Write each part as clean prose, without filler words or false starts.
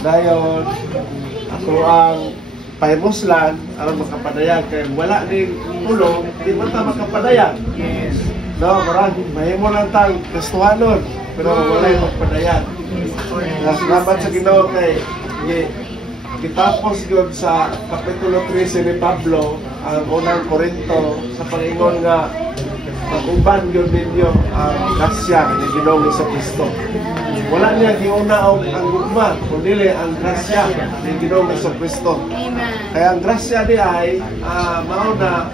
Dayon ako ang paimuslan aron makapadayag kay wala din tulong di man ta makapadayag. Yes. No, marag mahimo lang tang Kristohanon pero wala yung magpadayag. Salamat sa Ginoo kay kitapos gyud sa kapitulo 13 ni Pablo ang unang Korinto sa palingon nga mag-uban yun ninyo ang grasya ni Ginoong Kristo. Wala niya giuna ang gugma, kundi ang grasya ni Ginoong Kristo. Kaya ang grasya di ay mauna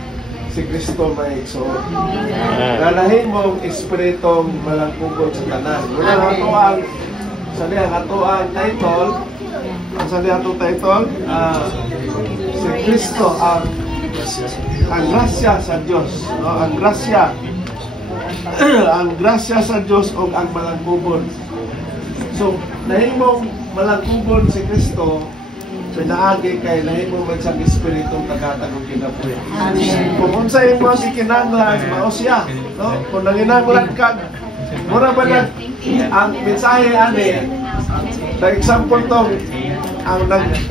si Kristo may igsoon. Lalahin mong espiritong malangkugod sa tanan. Wala ato ang sa niya ato ang title. Ang sa niya atong title, si Kristo ang grasya sa Diyos, no? Ang grasya sa Diyos o ang malangkubon. So, nahimong malangkubon si Kristo, pinaagi kay nahimong man siyang espiritong tagatagong kinabuhi. Kung unsay mo si kinanglan, mao siya, no? Kung nanginanglan ka, mura ba na ang mensahe ani, nag-example tong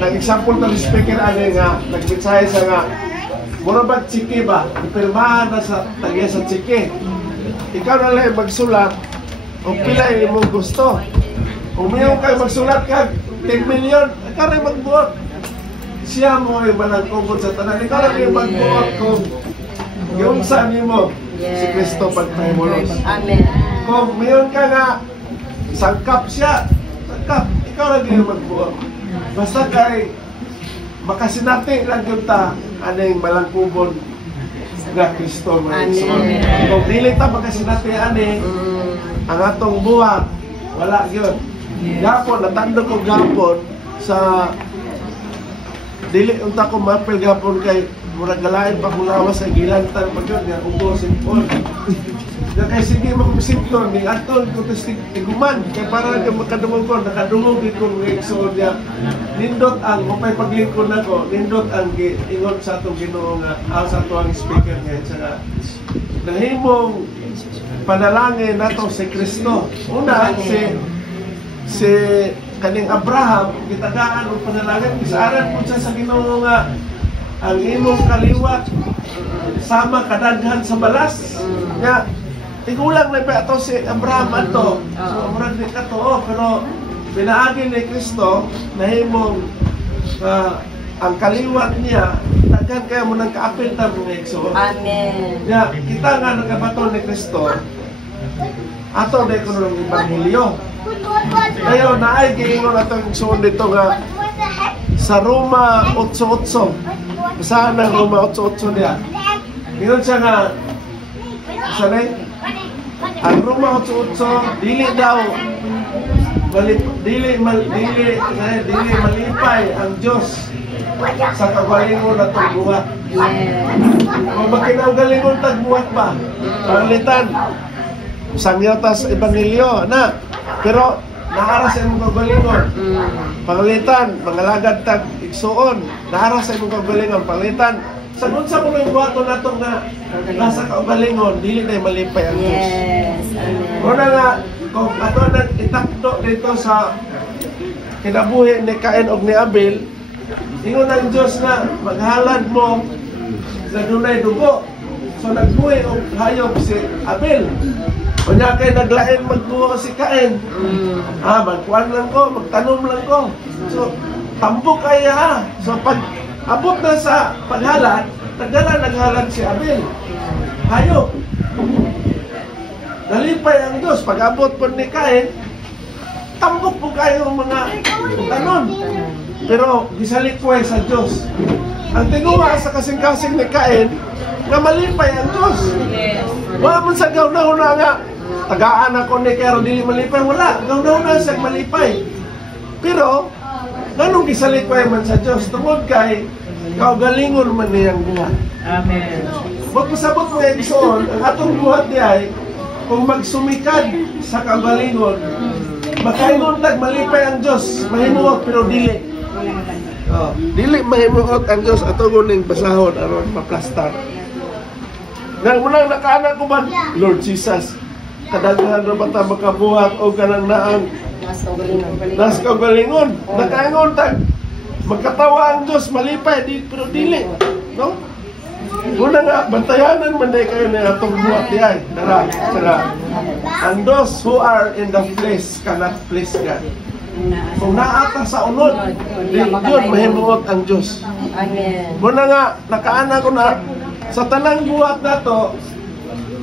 nag-example tong speaker ani nga nag-mensahe sa nga mura ba tsike ba? Pirmahan na sa tagya sa tsike. Ikaw na lang magsulat o pila yung gusto. Kung mayroon kayo magsulat ka 10 million, ikaw rin magbuot. Siya mo ay malangkungkot sa tanan. Ikaw rin yung magbuot kung yung saan mo si Kristo pagpahimulos. Amen. Kung mayroon ka nga sangkap siya, sangkap, ikaw rin yung magbuot. Basta kay makasinati lang yung ta aning malangkubon nga Kristo may igsoon. Kung dili ta makasinati ani ang atong buhat, wala yun. Gapon, natando ko gapon sa dili unta ko mapil gapon kay murag galain pa kung lawas sa gilantan pa yun nga ubusin po. Nga kay sige magsimpton ni atol ko testig tiguman kay para ka makadungog ko nakadungog ko ng igsoon niya. Nindot ang mapay paglingkod nako, nindot ang ingon sa atong Ginoo nga sa atong speaker ngayon sa nahimong panalangin nato si Kristo. Una si kaning Abraham gitagaan og panalangin bisaaran pud sa Ginoo nga ang imong kaliwat sama kadaghan sa balas nga tigulang na pa ato si Abraham ato. So murag di kato pero pinaagi ni Kristo nahimong ang kaliwat niya daghan kaya mo nang kaapil ta mga igsoon. Amen. Ya, kita nga nagabaton ni Kristo ato na ikunong ebanghelyo. Ayo naay giingon atong igsoon dito nga sa Roma 8:8. Basahan ng Roma 8:8 niya. Ingon siya nga sanay ang Roma 8:8 dili daw dili malipay ang Diyos sa kagalingon na tagbuhat. Kung makinagalingon tagbuhat pa, panglitan, sangyatas ebanghelyo, na. Pero, naara sa imong kagalingon. Panglitan, mangalagad tag igsuon, naara sa imong kagalingon. Panglitan, sagun sa mga buhaton na itong nasa kagalingon, dili na malipay ang Diyos. Una nga, kung ato na itakto dito sa kinabuhi ni Cain o ni Abel, ingon ang Diyos na maghalad mo na dunay dugo. So nagbuhi o hayop si Abel. Kunya kay naglain magbuho si Cain. Magkuhan lang ko, magtanom lang ko. So tambok kaya. So pag abot na sa paghalad, naghalad si Abel. Hayop. Nalipay ang Diyos. Pag-abot po ni Cain, tambok po kayo mga tanon. Pero gisalikway sa Diyos. Ang tinguha sa kasing-kasing ni Cain, nga malipay ang Diyos. Wala man sa gawna-una nga, tagaan ako ni Kero, dili malipay. Wala, gawna-una siya malipay. Pero, ganun gisalikway man sa Diyos. Tungod kay, kaugalingon man niyang buhat. Amen. Magpasabot mo yung igsoon, ang atong buhat niya ay, kung magsumikad sa kagalingon, makaingon malipay ang Diyos, mahimuot pero dili. Dili mahimuot ang Diyos ato guning basahon aron maplastar. Nang unang nakaanak ko man, Lord Jesus, kadaghan ra bata makabuhat o kanang naang Nas kaugalingon. Nakaingon tag magkatawa ang Diyos malipay pero dili, no? Muna nga bantayanan man day kayo na atong buhat diay. Tara. And those who are in the flesh cannot please God. Kung naata sa unod, yun mahimuot ang Diyos. Amen. Muna nga nakaana ko na sa tanang buhat nato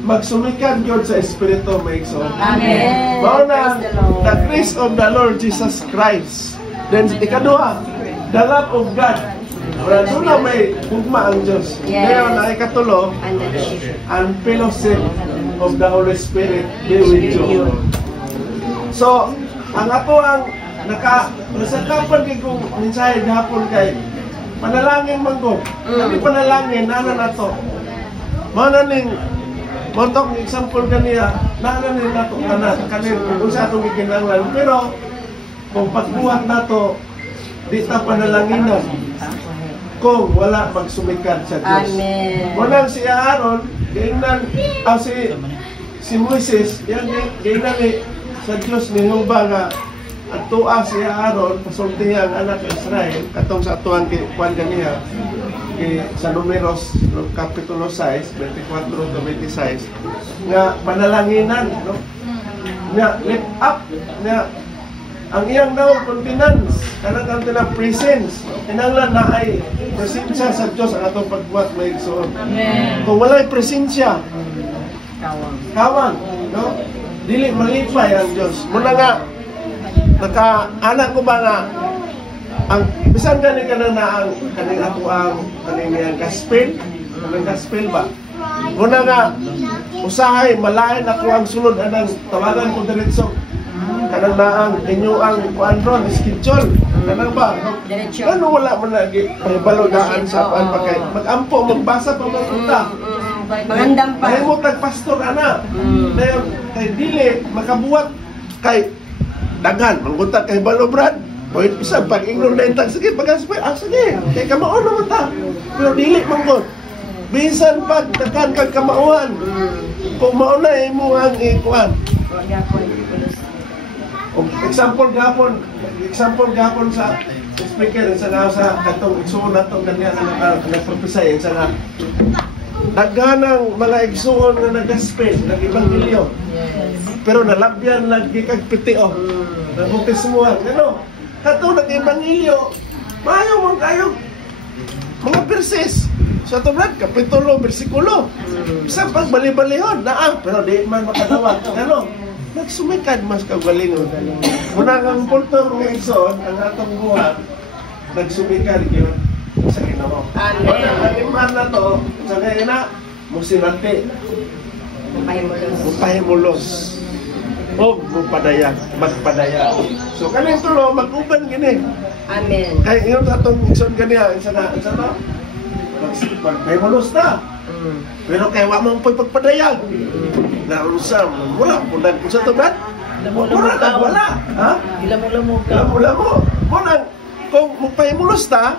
magsumikad yun sa Espiritu may igsoon. Amen. Mao na the grace of the Lord Jesus Christ. Then ikaduha, the love of God. Wala na may ugma ang Diyos. Ngayon na ikatulo, and fellowship of the Holy Spirit be with you. So, ang ato ang nasakapan kay kong mensahe gahapon kay panalangin man ko. Kami panalangin, nana na to. Mananing montong example kaniya, nananin na ito kanin kung sa itong ikinanglan. Pero, kung pagbuhat na ito, di ta panalanginan kung wala magsumikad sa Diyos. Amen. Munang si Aaron, si Moises, yan sa Diyos ni Jehovah nga at tuwa si Aaron, pasultihang anak ng Israel, katong sa tuwang kwan kaniya, sa Numeros, Kapitulo 6, 24 to 26, nga panalanginan, no? Nga lift up, nga ang iyang daw continence, kanang kanang presence, kinanglan na ay presensya sa Diyos ang atong pagbuhat may igsoon. Kung wala'y presensya, kawang, no? Dili malipay ang Diyos. Muna nga, naka-anak ko ba nga, ang bisan gani ka na ang kaning ato ang kaning gospel, kaning gospel ba? Muna nga, usahay malain ako ang sulod anang tawagan ko diretso. Kanang naang inyo ang kuan ron schedule. Kanang ba? Ano wala man lagi balodaan sa kuan pagkay. Magampo magbasa pa man unta. Mangandam pa. Ay mo tag pastor ana. Dayon kay dili makabuhat kay daghan manggunta kay balobrad. Pwede isa pag ignore na intang sige pag-aspay. Sige. Kay kamao naman ta. Pero dili manggon. Bisan pag daghan kag kamauan. Kung mao na imo ang ikuan. Example gapon sa speaker sa katong igsoon nato kaniya nagprophesy sa nga daghanang mga igsoon nga nag-gospel, nag-ebanghelyo. Pero nalabyan lagi kag pitio. Nagbutismuhan ano? Katong nag-ebanghelyo, maayo man kayo mga verses. Sa tubad kapitulo, bersikulo. Sa pagbali-balihon naa pero di man makadawat. Ano? Nagsumikad mas kagalingon. Muna ang punto mga igsoon, ang atong buhat, nagsumikad yun sa Ginoo. Amen. Ang iman na to, sa ngayon na, musinati. Mupahimulos. O mupadaya, magpadaya. So kaning tulo, mag-uban gini. Amen. Kaya yun sa atong igsoon ganiya, isa na, magpahimulos na. Pero kaya wa mong pagpadayag. Narusa, wala po na sa tubad. Wala. Ha? Ilamo. Munang kung magpahimulos ta,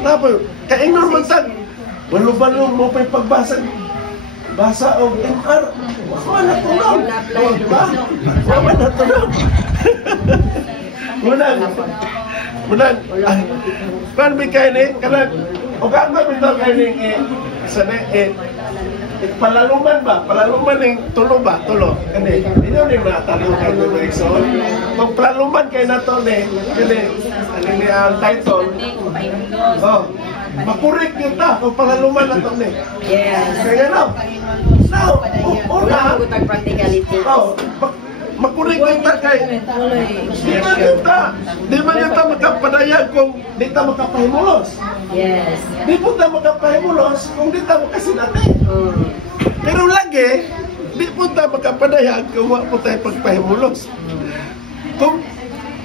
napo, kaya normal tag. Balo-balo mo pa pagbasa. Basa o MR. Wala tulog. Diba? Wala tulog. Munang. Kan bi kay ni kanang o gagawin bitaw kay ni palaluman ba? Palaluman ng tulo ba? Tulo. Kani, hindi ni matalo kay tulo igsoon. Kung palaluman kay nato ni, kani ang title. Oh, mapurik yun ta kung palaluman nato ni. Yes. Kaya no. Now, una, makurik yun ta kay. Di man yun ta makapadayag kung di ta makapahimulos. Yes. Di po ta makapahimulos kung di ta makasinati. Pero lagi, di po ta makapadayag kung wala po tayo pagpahimulos. Kung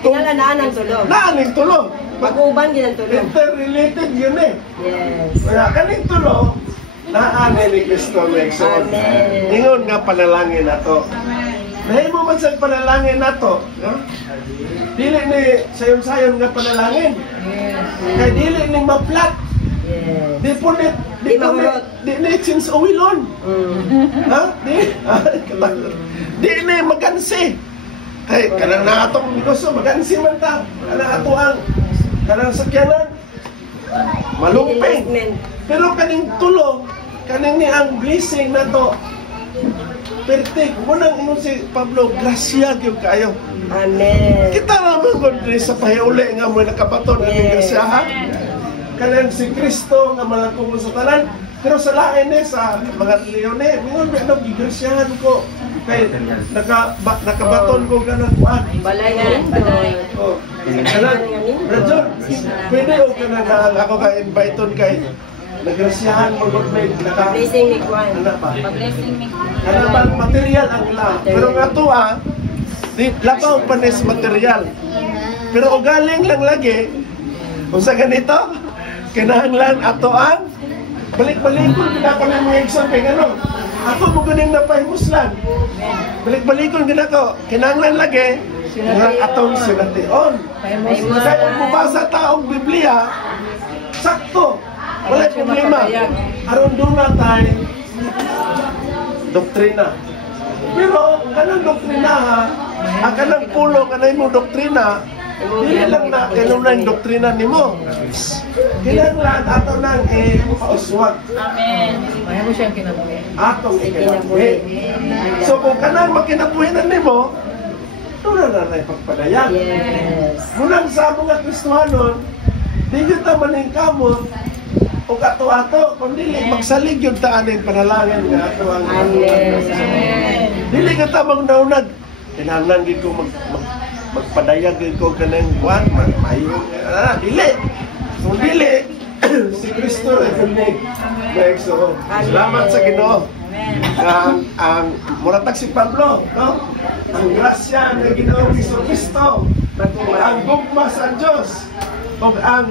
Naan ang tulog. naan ang tulog. Mag-uban din ang tulog. Interrelated yun eh. Yes. Kaya kaning tulog, naan ni Kristo Mexon. Amen. Ingon nga panalangin na to. Nahimo man sa panalangin na to. No? Dili ni sayon-sayon nga panalangin. Kaya dili ni maplat. Yes. Di po ni change oilon. Ha? Di ni magansi. Ay, kanang naatong negosyo, magansi man ta. Kanang atuang, kanang sakyanan, malumping. Pero kaning tulo, kaning ni ang blessing na to, pertik, munang ingon si Pablo, grasya gyud kayo. Amen. Kita naman kung sa pahiuli nga mo nakabaton ang grasyahan. Kanang si Kristo nga malangkong sa tanan. Pero sa lain sa mga leone, mingon ba ano, gigrasyahan ko. Kay nakabaton ko ka ng kuan. Balay nga Indoy. Oh, kanang, Rajon, pwede o ka na ako ka-inviteon kay nagrasyahan mo mag-make, Blessing ni Juan. ano ba? Pag-blessing me. Ano ba, material ang ila. Pero nga to labaw pa nis material. Pero o galing lang lagi, kung sa ganito, kinahanglan atoan, balik-balik ko, pinapalay mga exam kay ano. Ako mo ganing napahimuslan. Balik-balikon gina ko, kinahanglan lagi, nga atong sination. Kaya kung bubasa taong Biblia, sakto, wala problema. Aron doon na tayo, doktrina. Pero kanang doktrina kanang pulo, kanang mo doktrina, dili lang na kanang doktrina nimo. Kinahanglan ato nang pauswag. Amen. Ayaw mo siyang kinabuhi. Atong ikinabuhi. So kung kanang makinabuhinan nimo, doon na ipagpadayan. Yes. Munang sa mga Kristohanon, di yun ta maningkamot o ato-ato, kundi magsalig yun ta aning panalangin nga ato ang Amen. dili ka ta magnaunag. Kinahanglan gid ko magpadayag gid ko kanang kuan, mayo. Dili. Kung dili, si Kristo ay kunig. So, salamat sa Ginoo. Ang muratag si Pablo, no? Ang grasya ng Ginoong Kristo, ang gugma sa Diyos, o ang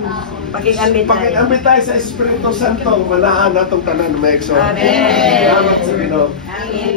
pakikamit tayo sa Espiritu Santo, manaan natong tanan, Mekso. Amen. Salamat sa Ginoo. Amen.